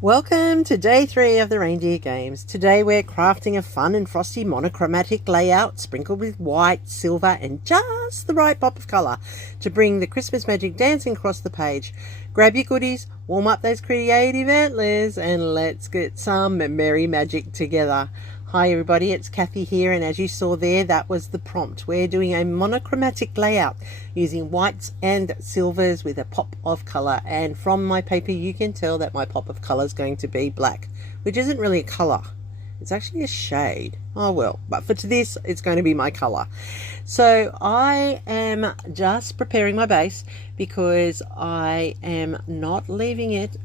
Welcome to day 3 of the Reindeer Games. Today we're crafting a fun and frosty monochromatic layout sprinkled with white, silver and just the right pop of colour to bring the Christmas magic dancing across the page. Grab your goodies, warm up those creative antlers and let's get some merry magic together. Hi everybody, it's Kathy here, and as you saw there, that was the prompt. We're doing a monochromatic layout using whites and silvers with a pop of colour, and from my paper you can tell that my pop of colour is going to be black, which isn't really a colour, it's actually a shade. Oh well, but for this it's going to be my colour. So I am just preparing my base because I am not leaving it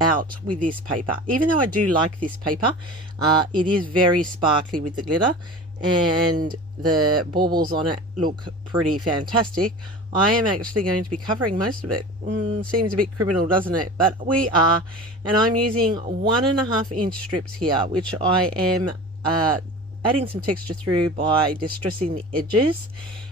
out with this paper. Even though I do like this paper, it is very sparkly with the glitter and the baubles on it look pretty fantastic. I am actually going to be covering most of it. Seems a bit criminal, doesn't it? But we are, and I'm using 1.5 inch strips here, which I am adding some texture through by distressing the edges,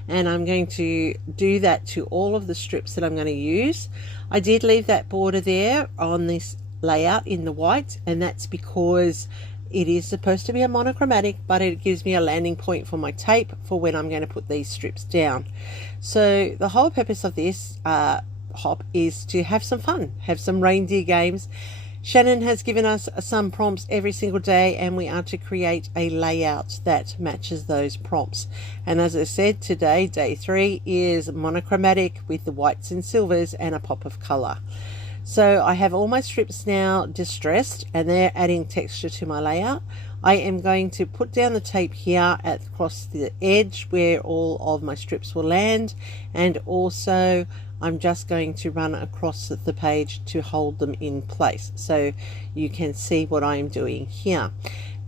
and I'm going to do that to all of the strips that I'm going to use. I did leave that border there on this layout in the white, and that's because it is supposed to be a monochromatic, but it gives me a landing point for my tape for when I'm going to put these strips down. So the whole purpose of this hop is to have some fun, have some reindeer games. Shannon has given us some prompts every single day, and we are to create a layout that matches those prompts. And as I said, today, day 3, is monochromatic with the whites and silvers and a pop of colour. So I have all my strips now distressed, and they're adding texture to my layout. I am going to put down the tape here across the edge where all of my strips will land, and also I'm just going to run across the page to hold them in place so you can see what I'm doing here.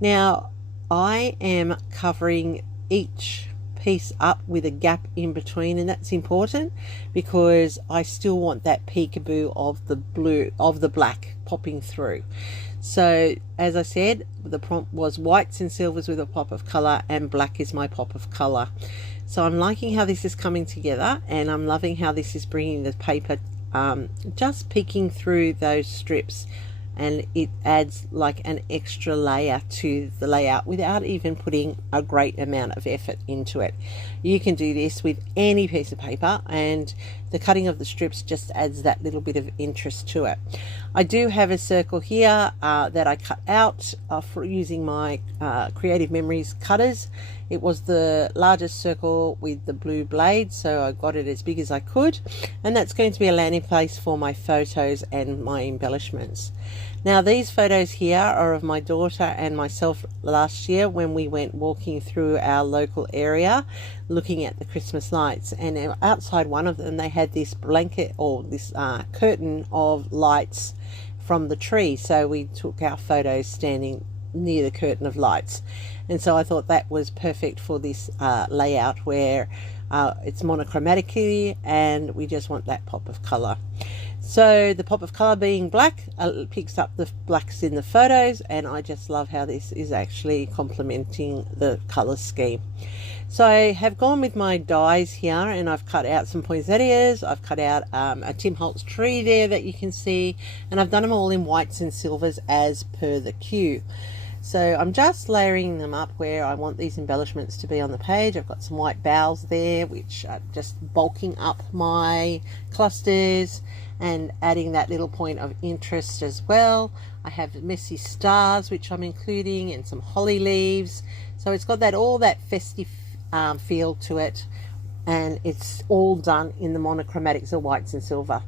Now I am covering each piece up with a gap in between, and that's important because I still want that peekaboo of the blue, of the black popping through. So as I said, the prompt was whites and silvers with a pop of colour, and black is my pop of colour. So I'm liking how this is coming together, and I'm loving how this is bringing the paper just peeking through those strips, and it adds like an extra layer to the layout without even putting a great amount of effort into it. You can do this with any piece of paper, and the cutting of the strips just adds that little bit of interest to it. I do have a circle here that I cut out for using my Creative Memories cutters. It was the largest circle with the blue blade, so I got it as big as I could, and that's going to be a landing place for my photos and my embellishments. Now these photos here are of my daughter and myself last year when we went walking through our local area looking at the Christmas lights, and outside one of them they had this blanket or this curtain of lights from the tree, so we took our photos standing near the curtain of lights, and so I thought that was perfect for this layout where it's monochromatically and we just want that pop of color. So the pop of color being black picks up the blacks in the photos, and I just love how this is actually complementing the color scheme. So I have gone with my dies here, and I've cut out some poinsettias, I've cut out a Tim Holtz tree there that you can see, and I've done them all in whites and silvers as per the cue. So I'm just layering them up where I want these embellishments to be on the page. I've got some white boughs there which are just bulking up my clusters and adding that little point of interest as well. I have messy stars which I'm including, and some holly leaves, so it's got that all that festive feel to it, and it's all done in the monochromatics of whites and silver.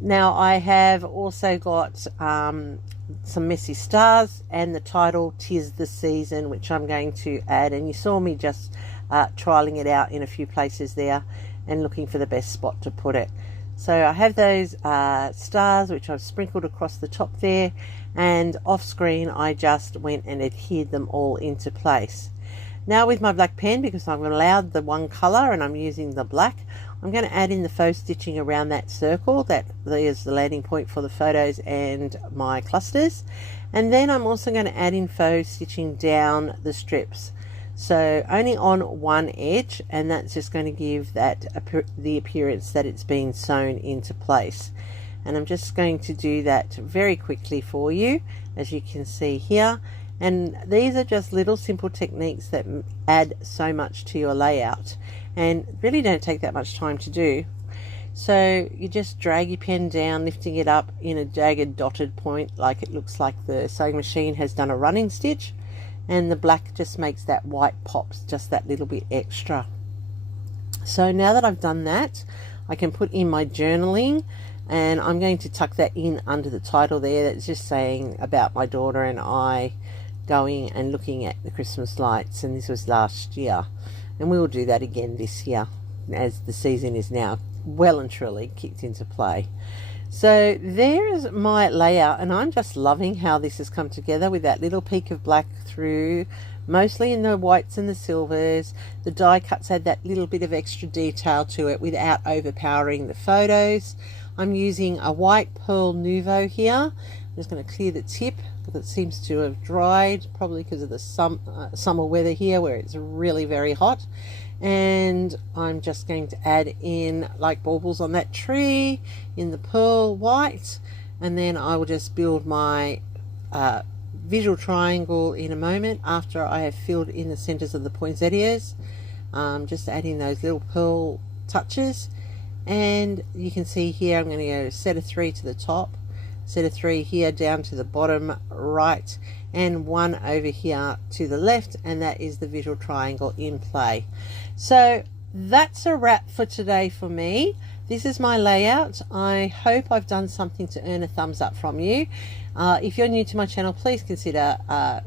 Now I have also got some messy stars and the title "'Tis the Season," which I'm going to add, and you saw me just trialing it out in a few places there and looking for the best spot to put it. So I have those stars which I've sprinkled across the top there, and off screen I just went and adhered them all into place. Now with my black pen, because I'm allowed the one color and I'm using the black, I'm going to add in the faux stitching around that circle. That is the landing point for the photos and my clusters. And then I'm also going to add in faux stitching down the strips. So only on one edge, and that's just going to give that the appearance that it's been sewn into place. and I'm just going to do that very quickly for you, as you can see here. And these are just little simple techniques that add so much to your layout and really don't take that much time to do. So you just drag your pen down, lifting it up in a jagged dotted point, like it looks like the sewing machine has done a running stitch, and the black just makes that white pops just that little bit extra. So now that I've done that, I can put in my journaling, and I'm going to tuck that in under the title there that's just saying about my daughter and I going and looking at the Christmas lights, and this was last year, and we will do that again this year as the season is now well and truly kicked into play. So there's my layout, and I'm just loving how this has come together with that little peak of black through, mostly in the whites and the silvers. The die cuts add that little bit of extra detail to it without overpowering the photos. I'm using a white Pearl Nouveau here. I'm just going to clear the tip because it seems to have dried, probably because of the summer weather here where it's really very hot. And I'm just going to add in like baubles on that tree in the pearl white, and then I will just build my visual triangle in a moment after I have filled in the centers of the poinsettias. Just adding those little pearl touches, and you can see here I'm going to go set of 3 to the top, set of 3 here down to the bottom right, and 1 over here to the left, and that is the visual triangle in play. So that's a wrap for today for me. This is my layout. I hope I've done something to earn a thumbs up from you. If you're new to my channel, please consider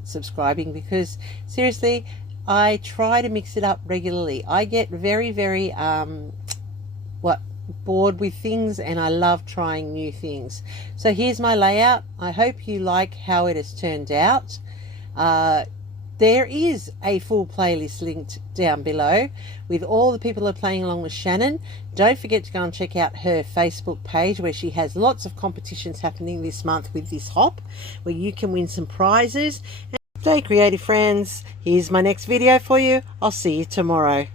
subscribing, because seriously, I try to mix it up regularly. I get very bored with things, and I love trying new things. So here's my layout. I hope you like how it has turned out. There is a full playlist linked down below with all the people who are playing along with Shannon. Don't forget to go and check out her Facebook page, where she has lots of competitions happening this month with this hop, where you can win some prizes. And stay creative, friends. Here's my next video for you. I'll see you tomorrow.